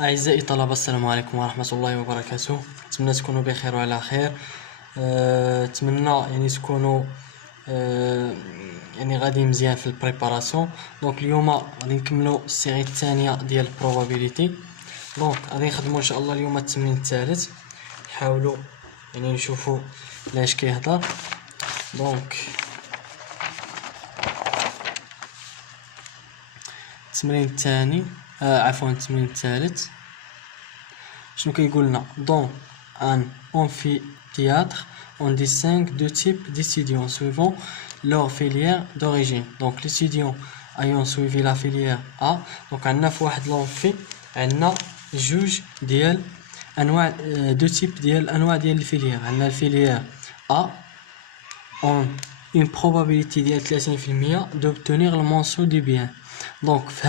أعزائي الطلبة، السلام عليكم ورحمة الله وبركاته. أتمنى تكونوا بخير وعلى خير. أتمنى تكونوا غادي مزيان في البريباراسيون. دونك اليوم غادي نكملوا السيري الثانية ديال البروبابيليتي. دونك غادي نخدموا ان شاء الله اليوم التمرين الثالث، نحاولوا نشوفوا لاش كيهضر. دونك التمرين الثاني عفوا التمرين الثالث شنو كيقول لنا؟ Dans un amphithéâtre on distingue deux types d'étudiants suivant leur filière d'origine. Donc l'étudiant ayant suivi la filière A، donc عندنا في واحد لونفي عندنا جوج ديال انواع دو تيب ديال انواع ديال الفيليير. عندنا الفيليير A on une probabilité ديال 30% d'obtenir le mention du bien. دونك في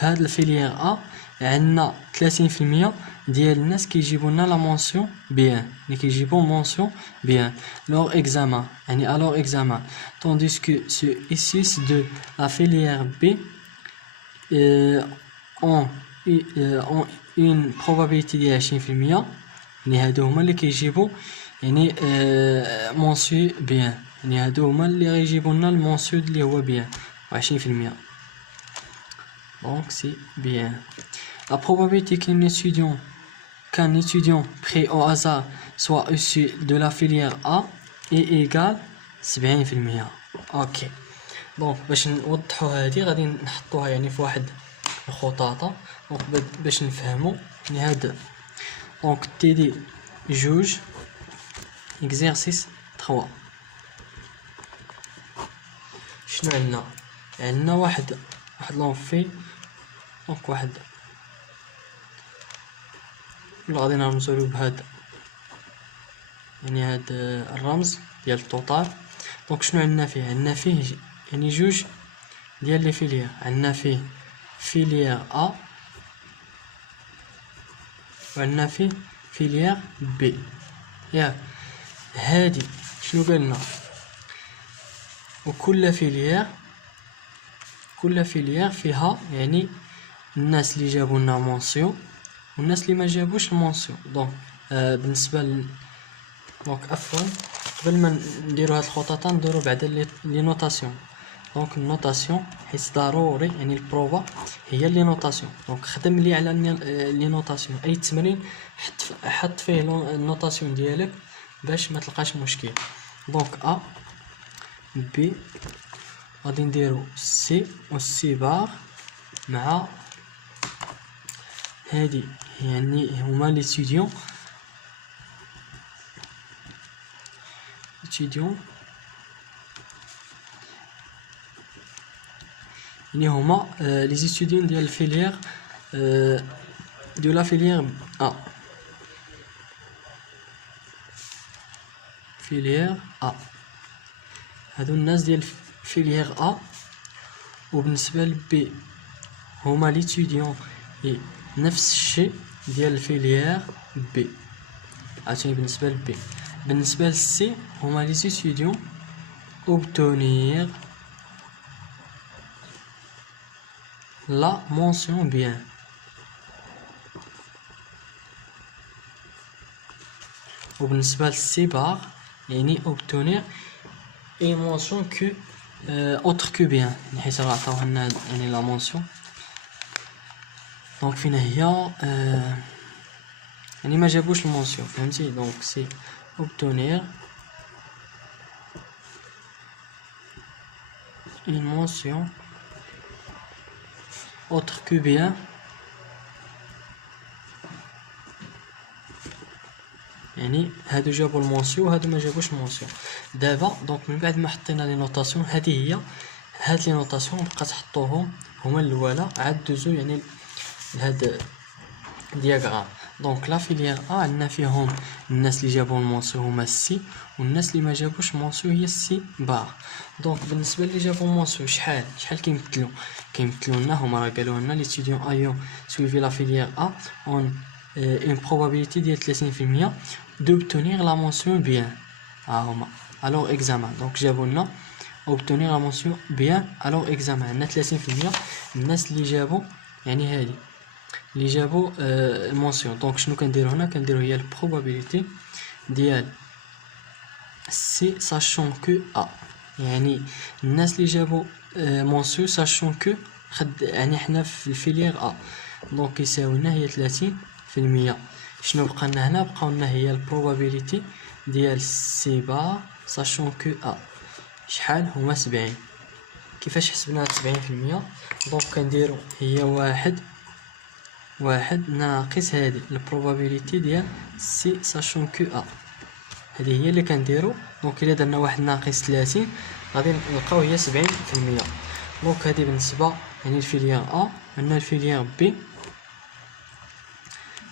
هاد الفيليير A عندنا 30% ديال الناس كيجيبوا لنا لا مونسيون بيان، اللي كيجيبوا مونسيون بيان لور اكزامان، يعني الور اكزامان. tandis que ceux issus de la filière B ont une probabilité ديال 20%، يعني هادو هما اللي كيجيبوا مونسيون بيان، يعني هادو هما اللي غيجيبوا لنا المونسيون اللي هو بيان 20%. donc c'est bien. La probabilité qu'un étudiant pris au hasard soit issu de la filière A est égale 70%. ok. دونك باش نوضحوا هذه غادي نحطوها في واحد الخطاطه، دونك باش نفهموا هذا. دونك تيدي جوج اكزرسيس 3. شنو عندنا واحد لونفي، دونك واحد غادي نرمزو له بهذا، هاد الرمز ديال التوتال. دونك شنو عندنا فيه؟ جوج ديال لي فيليير. عندنا فيه فيليير A وعندنا فيه فيليير B. ياك هادي شنو قالنا؟ وكل فيليير فيها الناس اللي جابوا لنا مونسيون والناس اللي ما جابوش المونسيون. دونك بالنسبه دونك عفوا قبل ما نديروا هاد الخططه نديروا بعدا لي نوتاسيون. دونك النوتاسيون حيت ضروري، البروفا هي لي نوتاسيون. دونك خدم لي على لي نوتاسيون، اي تمرين حط فيه النوتاسيون ديالك باش ما تلقاش مشكل. دونك A B غادي نديرو C و C بار مع هادي، هما ليتيديون هما لي ستوديون ديال الفيليير ديال لا فيليير A. فيليير A هادو الناس ديال فيليير A. وبالنسبه لبي هما ليتيديون نفس الشيء ديال الفيليير بي. عاوتاني بالنسبه لبي. بالنسبه للسي هما لي ستوديون obtenir la mention bien. وبالنسبه للسي بار obtenir une mention que autre que bien، حيت راه عطاوها لنا لا مونسيون. دونك فينا هي ما جابوش المونسيون، فهمتي؟ دونك سي obtenir une mention autre que bien، هادو جابوا المونسيون وهادو ما جابوش المونسيون. دابا دونك من بعد ما حطينا لي نوتاسيون، هذه هي هاد لي نوتاسيون بقى تحطوهم هما الاولى، عاد دوزو لهاد دياغرام. دونك لا فيليير A عندنا فيهم الناس اللي جابوا المونسيون هما السي، والناس اللي ما جابوش المونسيون هي السي بار. دونك بالنسبه اللي جابوا المونسيون شحال كيمثلوا لنا؟ هما راه قالوا لنا ليتيديون ايون سويفي لا فيليير A اون une probabilité ديال 30% d'obtenir la mention bien. هما alors examen. دونك جابوا لنا obtenir la mention bien alors examen. عندنا 30% الناس اللي جابوا هادي اللي جابوا المونسيون. دونك شنو كنديرو هنا؟ كنديرو هي البروبابيليتي ديال سي ساشون كو ا، يعني الناس اللي جابوا مونسيون ساشون كو يعني حنا في الفيليير ا، دونك يساوي لنا هي 30%. شنو بقى لنا هنا؟ بقاو لنا هي البروبابيليتي ديال سي بار ساشون كو ا شحال هما 70. كيفاش حسبنا 70%؟ دونك كنديرو هي واحد ناقص هادي البروبابيليتي ديال سي ساشون كو ا، هذه هي اللي كنديرو. دونك الا درنا واحد ناقص 30 غادي نلقاو هي 70%. دونك هذه بالنسبه يعني الفيليير ا. عندنا الفيليير بي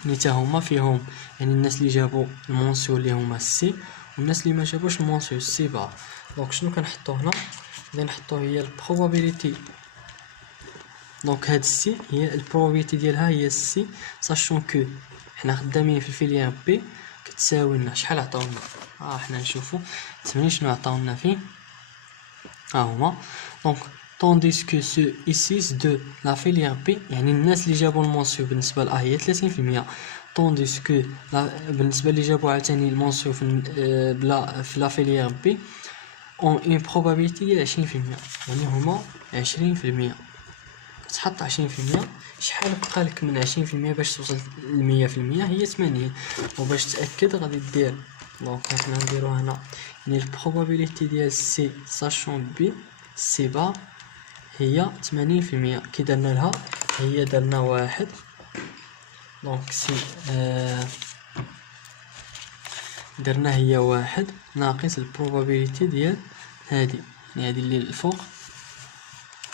اللي تا هما فيهم يعني الناس اللي جابوا المونسيون اللي هما سي، والناس اللي ما جابوش المونسيون سي بار. دونك شنو كنحطو هنا؟ غادي نحطو هي البروبابيليتي. دونك هاد السي هي البروبابيليتي ديالها هي سي ساشون كو حنا خدامين في الفيليير بي كتساوي لنا شحال عطاونا. حنا نشوفو 80 شنو عطاونا فيه. هما دونك tandis que ceux ici de la filière B يعني الناس اللي جابوا المونسيون بالنسبه لأ هي 30%، tandis que بالنسبه اللي جابوا عاوتاني المونسيون في لا فيليير بي اون اون probability ديال 20%، يعني هما 20%. كتحط 20%، شحال بقى لك من 20% باش توصل ل 100%؟ هي 80. وباش تاكد غادي دير دونك حنا نديرو هنا يعني البروبابيليتي ديال سي ساشون بي سي با هي 80%. كي درنا لها هي درنا واحد، دونك سي درنا هي واحد ناقص البروبابيليتي ديال هادي يعني هادي اللي الفوق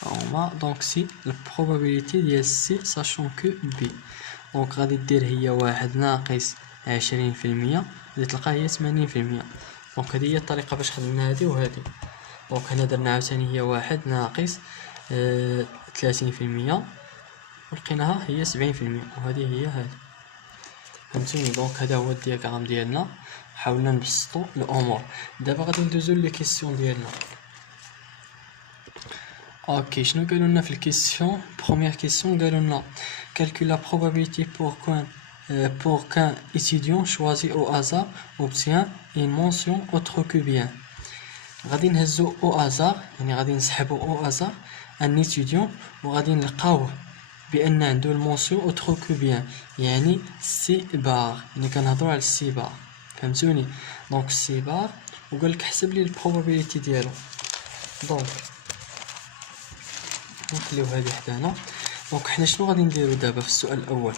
هما. دونك سي البروبابيليتي ديال سي ساشون كو بي، دونك غادي دير هي واحد ناقص 20% غادي تلقى هي 80%. دونك هذه هي الطريقه باش خدمنا هذه وهذه. دونك هنا درنا عاوتاني هي واحد ناقص 30% ولقيناها هي 70%، وهذه هي هذه. فهمتوني؟ دونك هذا هو الدياغرام ديالنا، حاولنا نبسطو الامور. دابا غادي ندوزو لي كيسيون ديالنا. اوكي شنو قالوا لنا في الكيسيون؟ بروميير كيسيون قالوا لنا calcule la probabilité pour qu'un étudiant choisi au hasard obtient une mention autre que bien. غادي نهزو au hasard يعني غادي نسحبو au hasard un étudiant وغادي نلقاوه بان عنده المونسيون autre que bien يعني سي بار، يعني كنهضروا على السي بار. فهمتوني؟ دونك سي بار وقال لك حسب لي البروبابيليتي ديالو. دونك نخليو هذه حدانا. دونك حنا شنو غادي نديرو دابا في السؤال الاول؟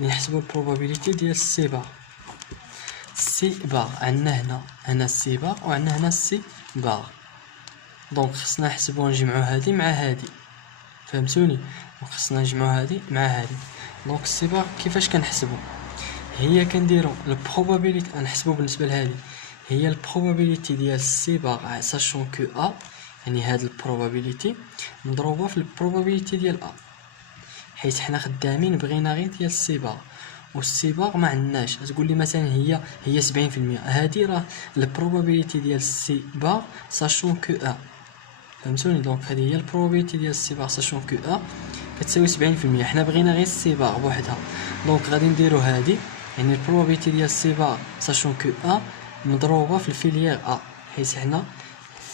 نحسبوا البروبابيليتي ديال السي بار. سي بار عندنا هنا السي بار وعندنا هنا السي بار، دونك خصنا نحسبوا نجمعوا هذه مع هذه. فهمتوني؟ خصنا نجمعوا هذه مع هذه. دونك السي بار كيفاش كنحسبوا؟ هي كنديروا البروبابيليتي نحسبوا بالنسبه لهذه هي البروبابيليتي ديال السي بار ساشون كو ا، يعني هاد البروبابيليتي مضروبه في البروبابيليتي ديال ا، حيت حنا خدامين بغينا غير ديال السي بار والسي بار ما عندناش. تقول لي مثلا هي 70%، هذه راه البروبابيليتي ديال السي بار ساشون كو ا. فهمتوني؟ دونك هذه هي البروبابيليتي ديال السي بار ساشون كو ا كتساوي 70%. حنا بغينا غير السي بار بوحدها، دونك غادي نديرو هذه يعني البروبابيليتي ديال السي بار ساشون كو ا مضروبه في الفيليير ا، حيت حنا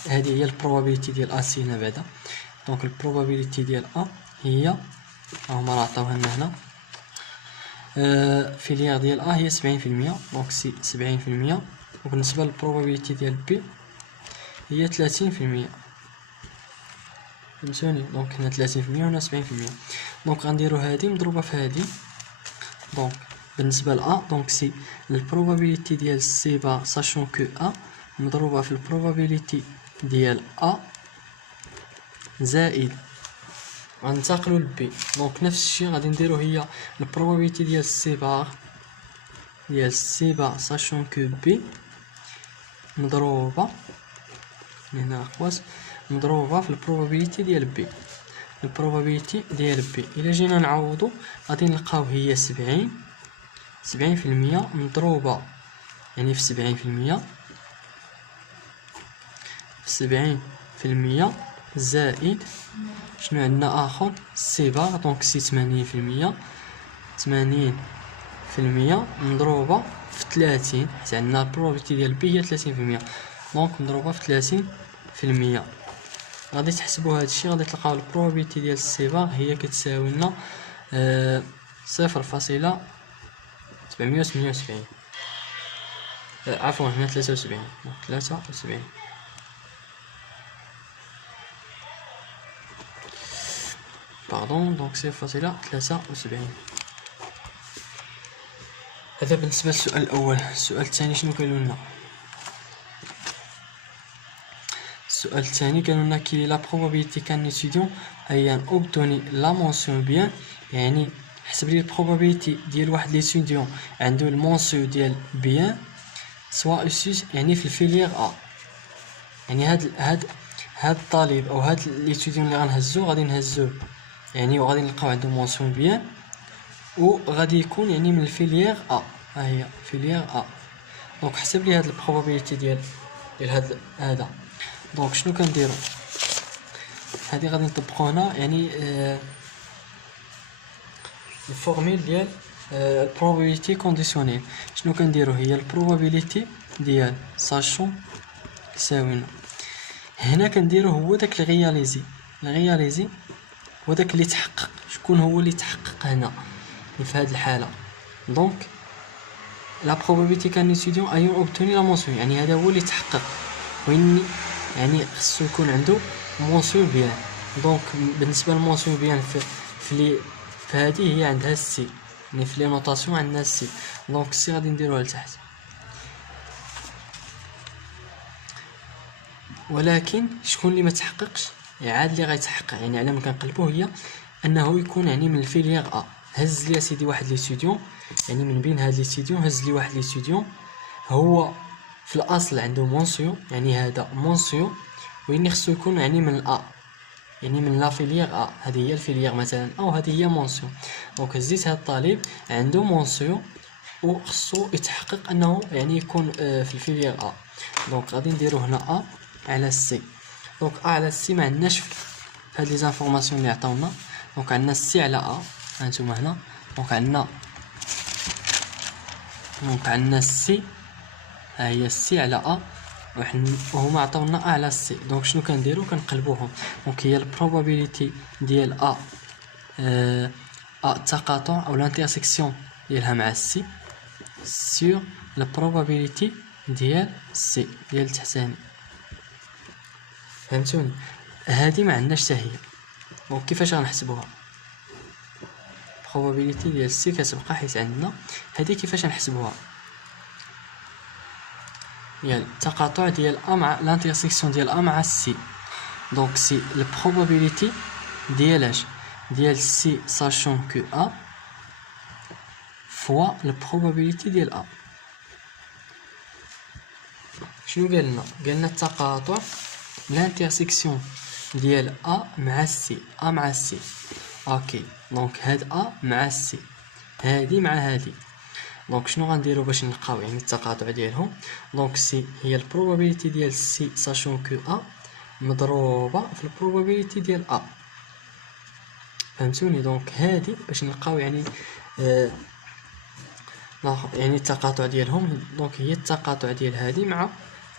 هذه هي البروبابيليتي ديال ا سي هنا بعدا. دونك البروبابيليتي ديال ا هي هما راه عطاوها لنا هنا فيليير ديال ا هي 70%، دونك سي 70%. وبالنسبه للبروبابيليتي ديال بي هي 30%. فهمتوني؟ دونك هنا 30% وهنا 70%. دونك غنديرو هذه مضروبه في هذه. دونك بالنسبه لأ دونك سي البروبابيليتي ديال سي بار ساشون كو ا مضروبه في البروبابيليتي ديال ا زائد غنتقلوا لبي. دونك نفس الشيء غادي نديرو هي البروبابيليتي ديال سي بار ساشون كو بي مضروبه هنا اخوات مضروبه في البروبابيليتي ديال بي. البروبابيليتي ديال بي الا جينا نعوضو غادي نلقاو هي 70% مضروبه يعني في 70% زائد شنو عندنا اخر سي بار دونك سي 80%، 80% مضروبة في 30، حيت عندنا البروبابيليتي ديال بي هي 30%، دونك مضروبة في 30%. غادي تحسبوا هادشي، غادي تلقاو البروبابيليتي ديال سي بار هي كتساوي لنا 0.778. عفوا هنا 73. باردون، دونك 0.73. هذا بالنسبة للسؤال الأول. السؤال الثاني شنو قالوا لنا؟ السؤال الثاني قالوا لنا كي لا probabilité qu'un étudiant ait obtenu la mention bien، يعني حسب لي البروبابيليتي ديال واحد ليتيديون عنده المونسيون ديال بيان سوا اسوس، يعني في الفيليير ا، يعني هاد الطالب او هاد ليتيديون اللي غنهزو غادي نهزوه يعني وغادي نلقاو عنده مونسيون بيان وغادي يكون يعني من الفيليير ا، ها هي فيليير ا. دونك حسب لي هاد البروبابيليتي ديال هذا. دونك شنو كنديرو؟ هادي غادي نطبقو هنا، يعني الفورميل ديال البروبابيليتي كونديسيونيل. شنو كنديرو؟ هي البروبابيليتي ديال ساشون يساوي هنا كنديرو هو داك الغياليزي هو داك اللي تحقق. شكون هو اللي تحقق هنا في هاد الحاله؟ دونك لا probabilité qu'un étudiant ait obtenu la mention، يعني هذا هو اللي تحقق، وين يعني خصو يكون عنده mention bien. دونك بالنسبه للمونسيون بيان في هذه هي عندها السي، يعني في لي نوطاسيون عندنا السي، دونك السي غادي نديروها لتحت. ولكن شكون اللي ما تحققش؟ عاد اللي غيتحقق، يعني على ما كنقلبوا هي انه يكون يعني من الفيليير ا. هز لي سيدي واحد ليتيديون، يعني من بين هاد ليتيديون هز لي واحد ليتيديون هو في الاصل عنده مونسيون، يعني هذا مونسيون وين خصو يكون يعني من الأ، يعني من لا فيليير ا، هذه هي الفيليير مثلا، او هذه هي مونسيون. دونك هزيت هاد الطالب عنده مونسيون وخصو يتحقق انه يعني يكون في الفيليير ا. دونك غادي نديرو هنا ا على سي. دونك ا على سي ما عندناش هاد لي زانفورماسيون اللي عطاونا. دونك عندنا سي على ا، هانتوما هنا. دونك عندنا سي، ها هي سي على ا، وهما عطاونا ا على سي. دونك شنو كنديرو؟ كنقلبوهم. دونك هي البروبابيليتي ديال ا التقاطع او الانترسيكسيون ديالها مع السي سور البروبابيليتي ديال سي ديال التحتاني. فهمتوني؟ هادي ما عندناش حتى هي. دونك كيفاش غنحسبوها؟ probability ديال سي كتبقى حيت عندنا هادي. كيفاش نحسبوها؟ يعني التقاطع ديال ا مع لانترسيكسيون ديال ا مع سي. دونك سي البروبابيليتي ديال اش؟ ديال سي ساشون كو ا فوا البروبابيليتي ديال ا. شنو قالنا؟ قالنا التقاطع لانترسيكسيون ديال ا مع سي، ا مع سي. اوكي، دونك هاد ا مع سي، هادي مع هادي. دونك شنو غنديرو باش نلقاو يعني التقاطع ديالهم؟ دونك سي هي البروبابيليتي ديال سي ساشون كو ا مضروبه في البروبابيليتي ديال ا. فهمتوني؟ دونك هادي باش نلقاو يعني يعني التقاطع ديالهم. دونك هي التقاطع ديال هادي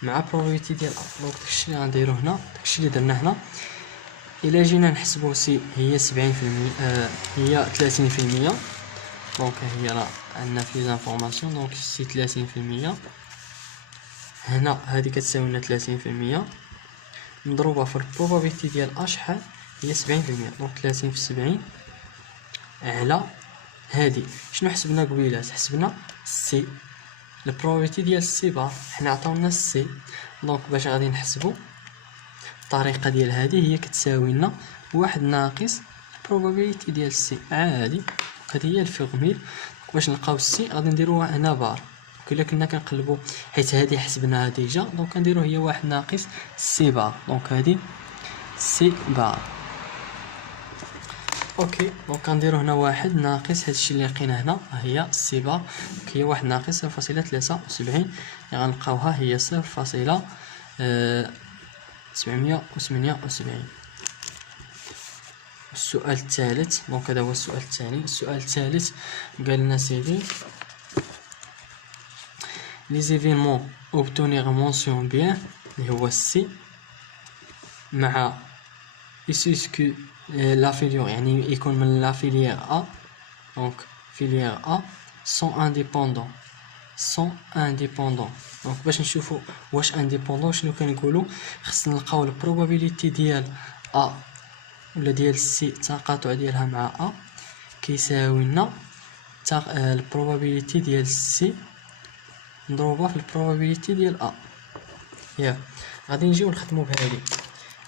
مع probability ديال ا. دونك داكشي اللي غنديرو هنا، داكشي اللي درنا هنا. الا جينا نحسبو سي هي 70%، هي 30%. دونك هي راه عندنا في لي زانفورماسيون. دونك سي 30%، هنا هادي كتساوي لنا 30% مضروبه في البروبابيليتي ديال ا شحال هي 70%. دونك 30 في 70 على هادي. شنو حسبنا قبيله؟ حسبنا سي البروبابيليتي ديال سي بار، حنا عطاونا سي. دونك باش غادي نحسبو الطريقه ديال هذه هي كتساوي لنا واحد ناقص البروبابيليتي ديال سي عادي. هذه هي الفورميل. باش نلقاو سي غادي نديروها هنا بار. الا كنا كنقلبوا حيت هذه حسبناها ديجا، دونك كنديرو هي واحد ناقص سي بار. دونك هذه سي بار. اوكي، دونك كنديرو هنا واحد ناقص هادشي اللي لقينا هنا هي سي بار. هي واحد ناقص 0.73، يعني غنلقاوها هي 0.778. السؤال الثالث دونك هذا هو السؤال الثاني. السؤال الثالث قال لنا سيدي les événements obtenir mention bien اللي هو السي مع يسكو لا فيليور يعني يكون من لا فيليير A دونك فيليير A sont indépendants دونك باش نشوفوا واش انديبوندون شنو كنقولوا خصنا نلقاو البروبابيليتي ديال A ولا ديال سي التقاطع ديالها مع A كيساوي لنا البروبابيليتي ديال سي نضربها في البروبابيليتي ديال A ياك غادي نجيو نخدموا بهذه.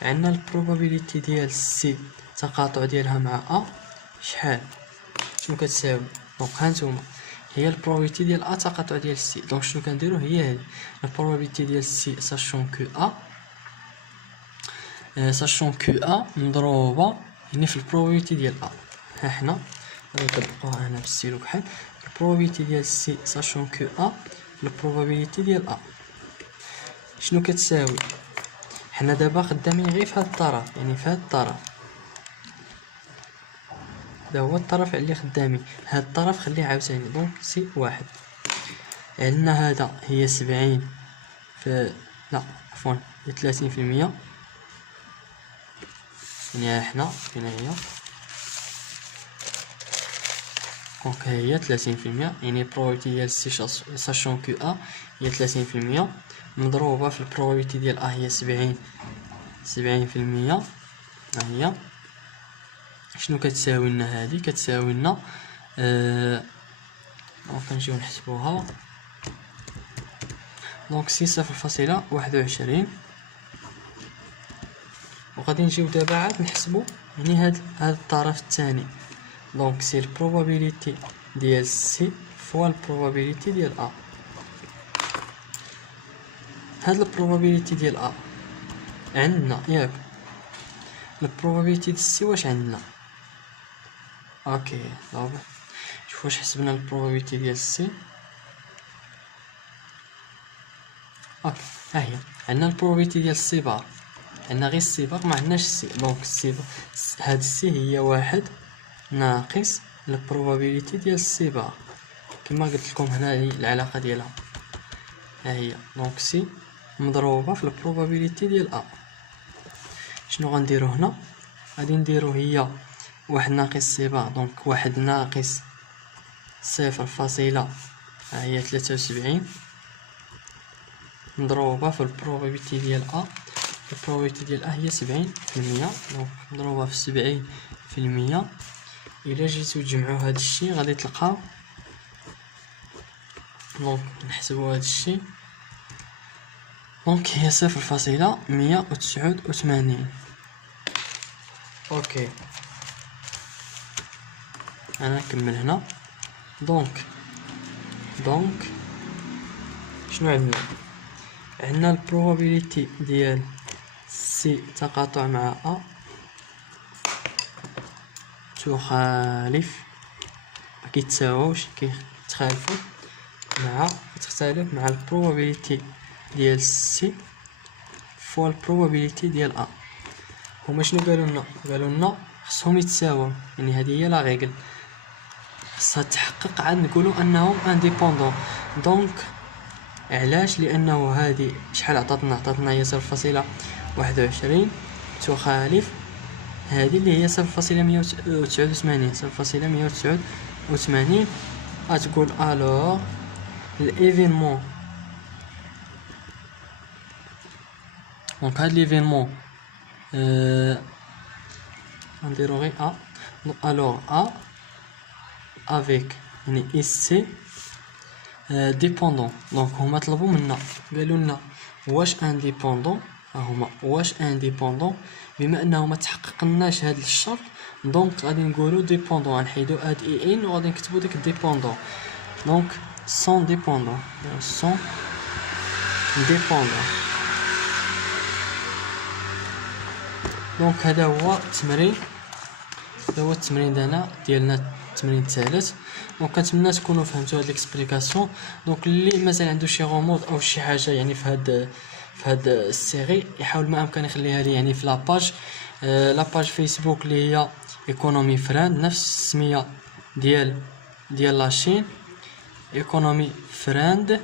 عندنا البروبابيليتي ديال سي التقاطع ديالها مع A شحال شنو كتساوي دونك هانتوما هي البروبابيليتي ديال A تقاطع ديال سي دونك شنو كنديرو هي هذه البروبابيليتي ديال سي ساشون كو A مضروبه يعني في البروبابيليتي ديال A. ها حنا غادي نطبقوها هنا بالسيلو بحال البروبابيليتي ديال سي ساشون كو A البروبابيليتي ديال A شنو كتساوي. حنا دابا خدامين غير في هاد الطرف يعني في هاد الطرف هذا هو الطرف اللي خدامين هاد الطرف خليه عاوتاني دونك سي واحد. عندنا هذا هي 70 في لا عفوا هي 30% يعني حنا فين هي دونك هي 30% يعني البروبابيليتي ديال سي ساشون كو A هي 30% مضروبه في البروبابيليتي ديال A هي 70% ها هي شنو كتساوي لنا هذه كتساوي لنا دونك نجيو نحسبوها دونك سي 0.21 وغادي نجيو دابا عاد نحسبو يعني هاد الطرف الثاني دونك سي البروبابيليتي ديال سي فوا البروبابيليتي ديال A. هاد البروبابيليتي ديال A عندنا ياك البروبابيليتي ديال سي واش عندنا اوكي دابا شوف واش حسبنا البروبابيليتي ديال سي اوكي ها هي عندنا البروبابيليتي ديال السي بار عندنا غير السي بار ما عندناش السي دونك السي هاد السي هي واحد ناقص البروبابيليتي ديال السي بار كما قلت لكم هنا العلاقه ديالها ها هي دونك سي مضروبه في البروبابيليتي ديال A. شنو غنديرو هنا غادي نديرو هي واحد ناقص سي بار دونك واحد ناقص 0.73 مضروبه في البروبابيليتي ديال A. البروبابيليتي ديال A هي 70% دونك مضروبه في 70%. الا جيتو تجمعوا هذا الشيء غادي تلقاو دونك نحسبوا هذا الشيء دونك هي 0.189. اوكي انا نكمل هنا دونك شنو عندنا البروبابيليتي ديال سي تقاطع مع A تخالف ما كيتساووش كيتخالفوا كتختلف مع البروبابيليتي ديال سي فوا البروبابيليتي ديال A. هما شنو قالوا لنا خصهم يتساووا يعني هذه هي لا ريغل خصها تحقق عاد نقولوا انهم انديبوندون. دونك علاش لانه هذه شحال عطاتنا هي 0.21 تخالف هذه اللي هي 0.189 غتقول الوغ الايفينمون دونك هاد ليفينمون نديرو غير A الوغ A افيك يعني اس ديبوندون. دونك هما طلبوا منا قالوا لنا واش انديبوندون هما واش انديبوندون بما انه ما تحققناش هذا الشرط دونك غادي نقولوا ديبوندون غنحيدو اد اي ان وغادي نكتبوا ديك ديبوندون دونك سون ديبوندون دونك هذا هو التمرين ديالنا التمرين الثالث. دونك كنتمنى تكونوا فهمتوا هاد ليكسبليكاسيون. دونك اللي مازال عنده شي غموض او شي حاجه يعني في هاد السيري يحاول ما امكن يخليها لي يعني في لاباج فيسبوك اللي هي ايكونومي فريند، نفس السميه ديال لاشين ايكونومي فريند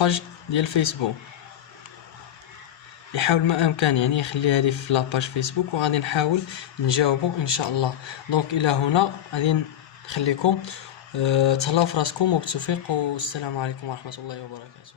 باج ديال فيسبوك. يحاول ما امكن يعني يخليها لي في لاباج فيسبوك، وغادي نحاول نجاوبو ان شاء الله. دونك الى هنا غادي نخليكم تهلاو في راسكم وبالتوفيق، والسلام عليكم ورحمه الله وبركاته.